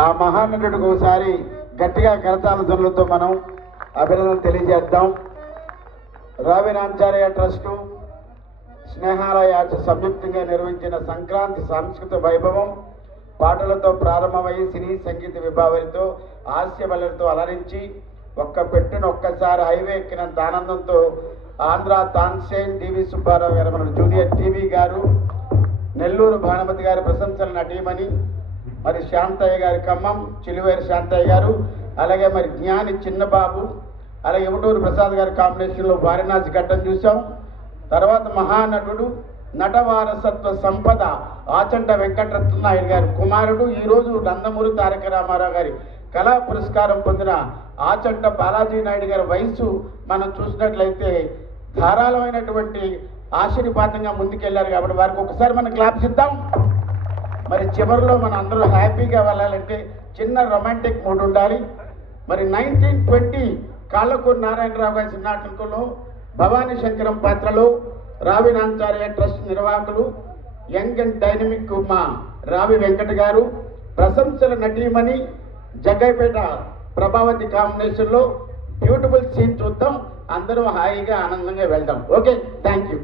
ఆ మహానటుడికి ఒకసారి గట్టిగా కరతాళ ధ్వనులతో మనం అభినందనలు తెలియజేద్దాం. రావి నాంచార్య ట్రస్టు స్నేహాలయ సంయుక్తంగా నిర్వహించిన సంక్రాంతి సాంస్కృతిక వైభవం పాటలతో ప్రారంభమై సినీ సంగీత విభావరితో హాస్యబలతో అలరించి ఒక్క పెట్టును ఒక్కసారి హైవే ఎక్కినంత ఆనందంతో ఆంధ్ర తాన్సేన్ టీవీ సుబ్బారావు గారు మన జూనియర్ టీవీ గారు, నెల్లూరు భానుమతి గారి ప్రశంసల నటీమణి మరి శాంతయ్య గారి ఖమ్మం చిలువేరు శాంతయ్య గారు, అలాగే మరి జ్ఞాని చిన్నబాబు, అలాగే ఎవటూరు ప్రసాద్ గారి కాంబినేషన్లో వారణాసి ఘట్టం చూసాం. తర్వాత మహానటుడు నటవారసత్వ సంపద ఆచంట వెంకటరత్న నాయుడు గారి కుమారుడు, ఈరోజు నందమూరి తారక రామారావు గారి కళా పురస్కారం పొందిన ఆచంట బాలాజీ నాయుడు గారి వయసు మనం చూసినట్లయితే ధారాళమైనటువంటి ఆశీర్వాదంగా ముందుకెళ్లారు. కాబట్టి వారికి ఒకసారి మనం క్లాప్స్ ఇద్దాం. మరి చివరిలో మన అందరూ హ్యాపీగా వెళ్ళాలంటే చిన్న రొమాంటిక్ మూడ్ ఉండాలి. మరి 1920 కాళ్ళకూరు నారాయణరావు గారి సినిమాటంలో భవానీ శంకరం పాత్రలో రావి నాంచార్య ట్రస్ట్ నిర్వాహకులు యంగ్ అండ్ డైనమిక్ మా రావి వెంకట గారు, ప్రశంసల నటీమణి జగ్గైపేట ప్రభావతి కాంబినేషన్లో బ్యూటిఫుల్ సీన్ చూద్దాం. అందరూ హాయిగా ఆనందంగా వెళ్దాం. Okay, thank you.